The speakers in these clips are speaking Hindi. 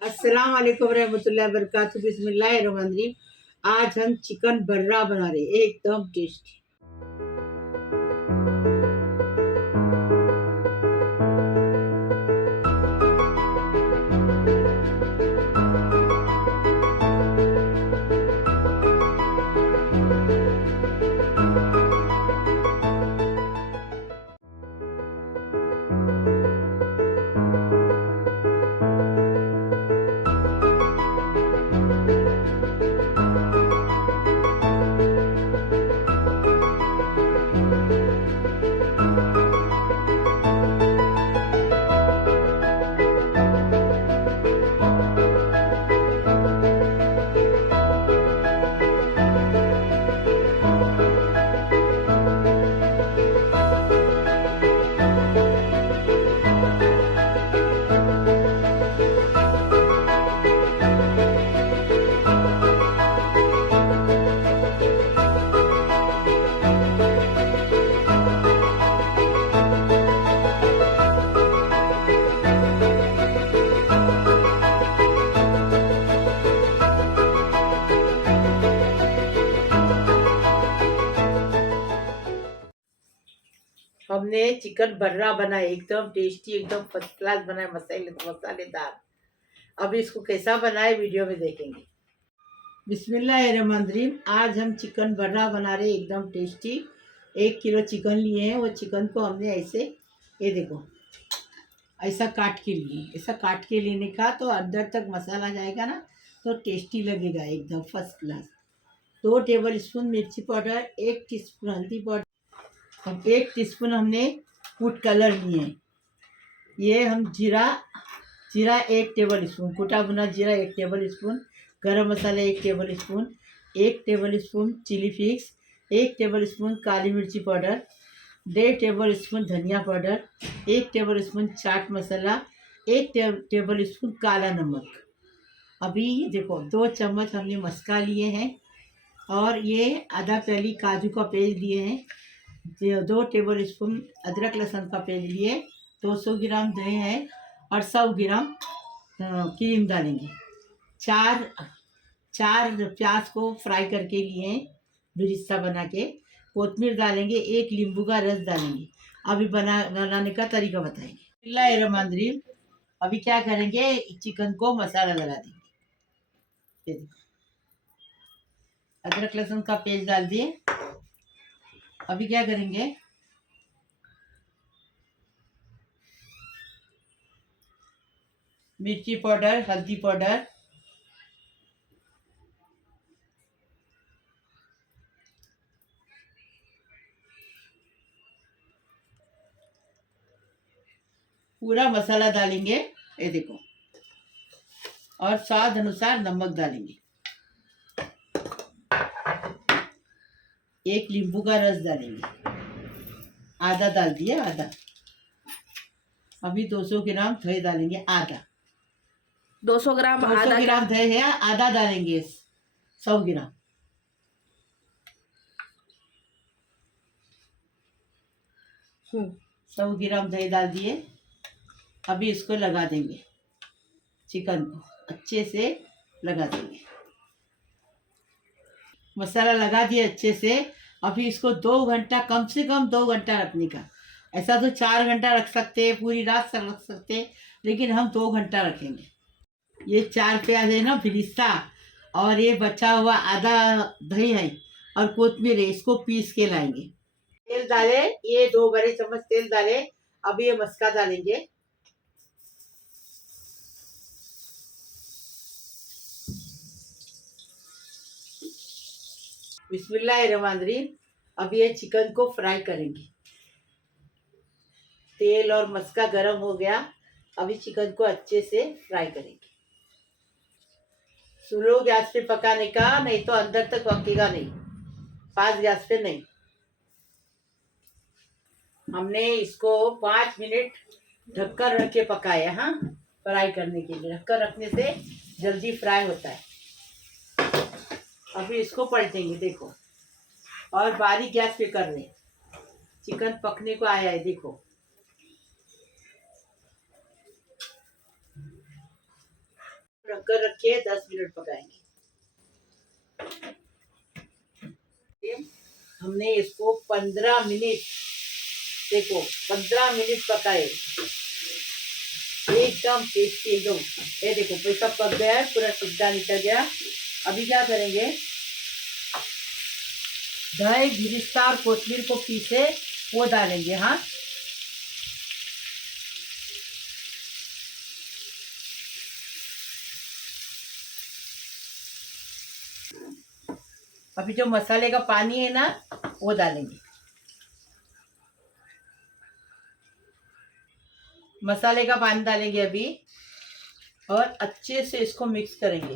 अस्सलाम वालेकुम रहमतुल्लाहि व बरकातहू। बिस्मिल्लाहिर्रहमानिर्रहीम। आज हम चिकन बर्रा बना रहे हैं, एकदम टेस्टी। हमने चिकन बर्रा बनाया, एकदम टेस्टी, एकदम फर्स्ट क्लास बनाया, मसालेदार। अब इसको कैसा बनाए वीडियो में देखेंगे। बिस्मिल्लाहिर्रहमानिर्रहीम। आज हम चिकन बर्रा बना रहे, एकदम टेस्टी। 1 किलो चिकन लिए हैं। वो चिकन को हमने ऐसे, ये देखो, ऐसा काट के लिए, ऐसा काट के लेने का तो अंदर तक मसाला जाएगा ना, तो टेस्टी लगेगा, एकदम फर्स्ट क्लास। 2 टेबल स्पून मिर्ची पाउडर, 1 टीस्पून हल्दी पाउडर, अब 1 टीस्पून हमने फूड कलर लिए हैं। ये हम जीरा 1 टेबल स्पून, कुटा भुना जीरा 1 टेबल स्पून, गरम मसाला 1 tablespoon, 1 tablespoon chili flakes, 1 tablespoon काली मिर्ची पाउडर, 1.5 टेबल स्पून धनिया पाउडर, 1 टेबल स्पून चाट मसाला, 1 टेबल स्पून काला नमक। अभी देखो 2 चम्मच हमने मस्का लिए हैं, और ये आधा प्याली काजू का पेस्ट लिए हैं, 2 टेबल स्पून अदरक लहसुन का पेस्ट लिए, 200 ग्राम दही है, और 100 ग्राम क्रीम डालेंगे। 4 प्याज को फ्राई करके लिए बिरिस्ता बना के, कोतमीर डालेंगे, 1 नींबू का रस डालेंगे। अभी बनाने का तरीका बताएंगे। बिस्मिल्लाहिर्रहमानिर्रहीम। अभी क्या करेंगे, चिकन को मसाला लगा देंगे। अदरक लहसुन का पेस्ट डाल दिए। अभी क्या करेंगे, मिर्ची पाउडर, हल्दी पाउडर, पूरा मसाला डालेंगे, ये देखो, और स्वाद अनुसार नमक डालेंगे। 1 नींबू का रस डालेंगे, आधा डाल दिया, आधा। अभी 200 ग्राम दही डालेंगे, आधा। 200 ग्राम 200 ग्राम दही है, आधा डालेंगे, 100 ग्राम। हम्म 100 ग्राम दही डाल दिए। अभी इसको लगा देंगे, चिकन को अच्छे से लगा देंगे। मसाला लगा दिए अच्छे से। अभी इसको 2 घंटा, कम से कम 2 घंटा रखने का। ऐसा तो 4 घंटा रख सकते हैं, पूरी रात तक रख सकते हैं, लेकिन हम 2 घंटा रखेंगे। ये 4 प्याज है ना फिरिस्ता, और ये बचा हुआ आधा दही है, और कोतमीर है, इसको पीस के लाएंगे। तेल डाले, ये 2 बड़े चम्मच तेल डाले। अब ये मस्का डालेंगे, बिस्मिल्लाहिर्रहमानिर्रहीम। अब ये चिकन को फ्राई करेंगे। तेल और मस्का गरम हो गया। अभी चिकन को अच्छे से फ्राई करेंगे। स्लो गैस पे पकाने का, नहीं तो अंदर तक पकेगा नहीं, फास्ट गैस पे नहीं। हमने इसको 5 मिनट ढककर रख के पकाया, हाँ, फ्राई करने के लिए। ढककर रखने से जल्दी फ्राई होता है। अभी इसको पलटेंगे, देखो, और बारीक गैस पे कर लें। चिकन पकने को आया है, देखो। ढककर रखिए, 10 मिनट पकाएंगे। हमने इसको 15 मिनट, देखो 15 मिनट पकाए, एकदम टेस्टी एकदम। ये देखो पैसा पक गया है, पूरा सीधा निकल गया। अभी क्या करेंगे, दही, गिरिस्ता और कोथमीर को पीसे वो डालेंगे। हाँ, अभी जो मसाले का पानी है ना वो डालेंगे। मसाले का पानी डालेंगे अभी, और अच्छे से इसको मिक्स करेंगे।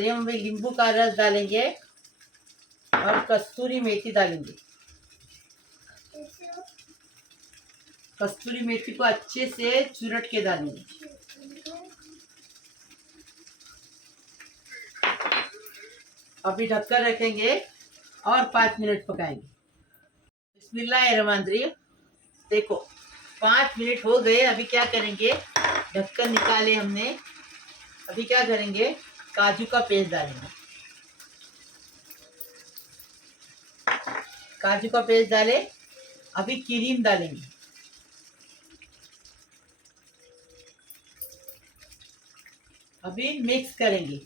हम नींबू का रस डालेंगे और कस्तूरी मेथी डालेंगे। कस्तूरी मेथी को अच्छे से चुरट के डालेंगे। अभी ढककर रखेंगे और 5 मिनट पकाएंगे। बिस्मिल्लाहिर्रहमानिर्रहीम। देखो 5 मिनट हो गए। अभी क्या करेंगे, ढक्कन निकाले हमने। अभी क्या करेंगे, काजू का पेस्ट डालेंगे। काजू का पेस्ट डाले, अभी क्रीम डालेंगे। अभी मिक्स करेंगे।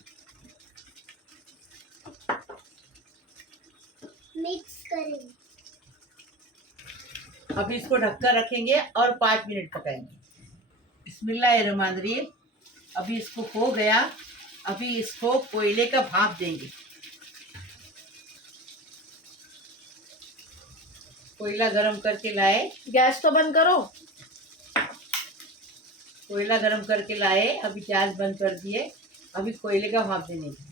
अभी इसको ढककर रखेंगे और 5 मिनट पकाएंगे। बिस्मिल्लाहिर्रहमानिर्रहीम। अभी इसको हो गया। अभी इसको कोयले का भाप देंगे। कोयला गरम करके लाए, गैस तो बंद करो। कोयला गरम करके लाए, अभी गैस बंद कर दिए। अभी कोयले का भाप देने की।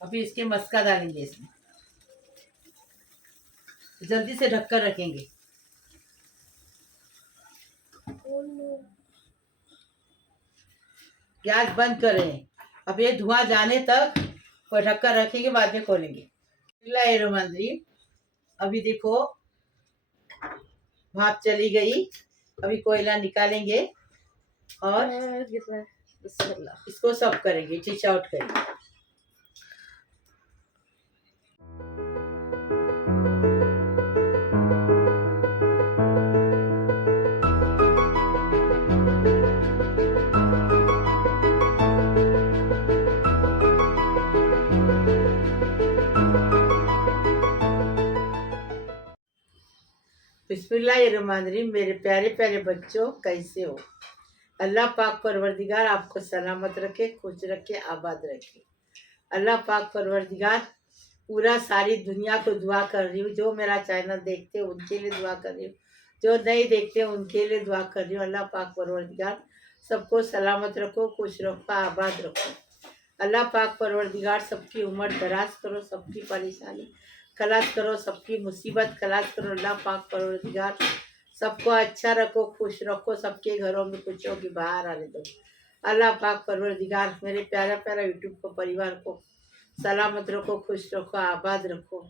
अभी इसके मस्का डालेंगे इसमें। जल्दी से ढककर रखेंगे। गैस बंद करें। अब ये धुआं जाने तक ढककर रखेंगे, बाद में खोलेंगे। बिस्मिल्लाहिर्रहमानिर्रहीम। अभी देखो भाप चली गई। अभी कोयला निकालेंगे और बिस्मिल्लाह। इसको सर्व करेंगे, डिश आउट करेंगे। बिस्मिल्लाहिर्रहमानिर्रहीम। मेरे प्यारे प्यारे बच्चों, कैसे हो? अल्लाह पाक परवरदिगार आपको सलामत रखे, खुश रखे, आबाद रखे। अल्लाह पाक परवरदिगार पूरा सारी दुनिया को दुआ कर रही हूँ। जो मेरा चैनल देखते हैं उनके लिए दुआ कर रही हूँ, जो नहीं देखते हैं उनके लिए दुआ कर रही हूँ। अल्लाह पाक परवरदिगार सबको सलामत रखो, खुश रखो, आबाद रखो। अल्लाह पाक परवरदिगार सबकी उम्र दराज करो, सबकी परेशानी खलास करो, सबकी मुसीबत खलास करो। अल्लाह पाक परवरदिगार सबको अच्छा रखो, खुश रखो, सबके घरों में खुशियों की बाहर आने दो। अल्लाह पाक परवरदिगार मेरे प्यारा प्यारा यूट्यूब को परिवार को सलामत रखो, खुश रखो, आबाद रखो।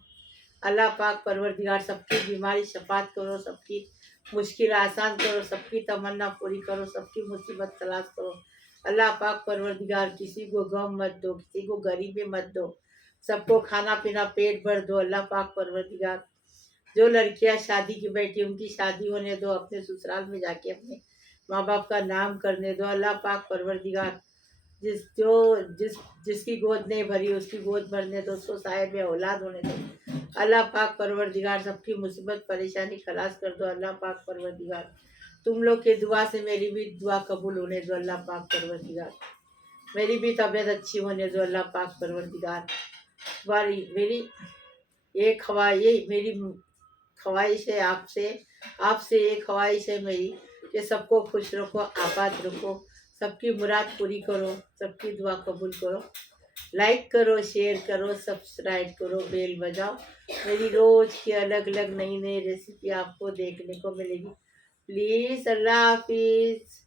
अल्लाह पाक परवरदिगार सबकी बीमारी शफात करो, सबकी मुश्किल आसान करो, सबकी तमन्ना पूरी करो, सबकी मुसीबत खलास करो। अल्लाह पाक परवरदिगार किसी को गम मत दो, किसी को गरीबी मत दो, सबको खाना पीना पेट भर दो। अल्लाह पाक परवरदिगार जो लड़कियां शादी की बैठी उनकी शादी होने दो, अपने ससुराल में जाके अपने माँ बाप का नाम करने दो। अल्लाह पाक परवरदिगार जिसकी गोद नहीं भरी उसकी गोद भरने दो, उसको साहिब में औलाद होने दो। अल्लाह पाक परवरदिगार सबकी मुसीबत परेशानी खलास कर दो। अल्लाह पाक परवरदिगार तुम लोग की दुआ से मेरी भी दुआ कबूल होने दो। अल्लाह पाक परवरदिगार मेरी भी तबीयत अच्छी होने दो। अल्लाह पाक परवरदिगार मेरी मेरी ख्वाहिश है आपसे एक ख्वाहिश है मेरी कि सबको खुश रखो, आबाद रखो, सबकी मुराद पूरी करो, सबकी दुआ कबूल करो। लाइक करो, शेयर करो, सब्सक्राइब करो, बेल बजाओ। मेरी रोज़ की अलग अलग नई नई रेसिपी आपको देखने को मिलेगी। प्लीज़। अल्लाह हाफिज़।